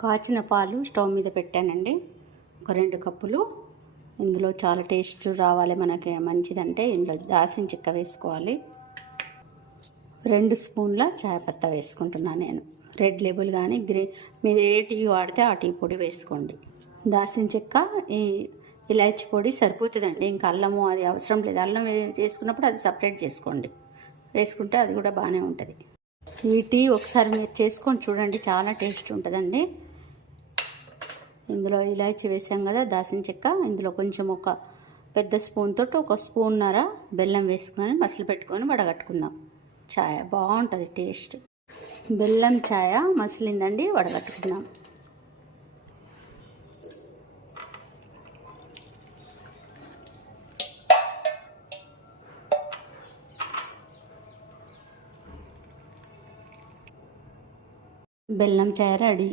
కాచిన పాలు స్టవ్ మీద పెట్టానండి. ఒక 2 కప్పులు. ఇందులో చాలా టేస్ట్ రావాలి మనకి మంచిదంటే ఇందులో దాల్చిన చెక్క వేసుకోవాలి. 2 స్పూన్ల చాయ్ పత్తా వేసుకుంటున్నాను నేను. రెడ్ లేబుల్ కానీ మీరు ఏ టీ వాడితే ఆ టీ పొడి వేసుకోండి. దాల్చిన చెక్క, ఈ ఇలాచి పొడి సరిపోతుందండి. ఇంకా అల్లము అది అవసరం లేదు. అల్లం చేసుకున్నప్పుడు అది సపరేట్ చేసుకోండి. వేసుకుంటే అది కూడా బాగానే ఉంటుంది. ఈ టీ ఒకసారి మీరు చేసుకొని చూడండి, చాలా టేస్ట్ ఉంటుందండి. ఇందులో ఇలాచి వేసాం కదా, దాల్చిన చెక్క. ఇందులో కొంచెం ఒక పెద్ద స్పూన్ తోటి 1 స్పూన్నర బెల్లం వేసుకొని మసలు పెట్టుకొని వడగట్టుకుందాం. ఛాయ్ బాగుంటుంది టేస్ట్. బెల్లం ఛాయ మసిలిందండి, వడగట్టుకుందాం. బెల్లం ఛాయ రెడీ.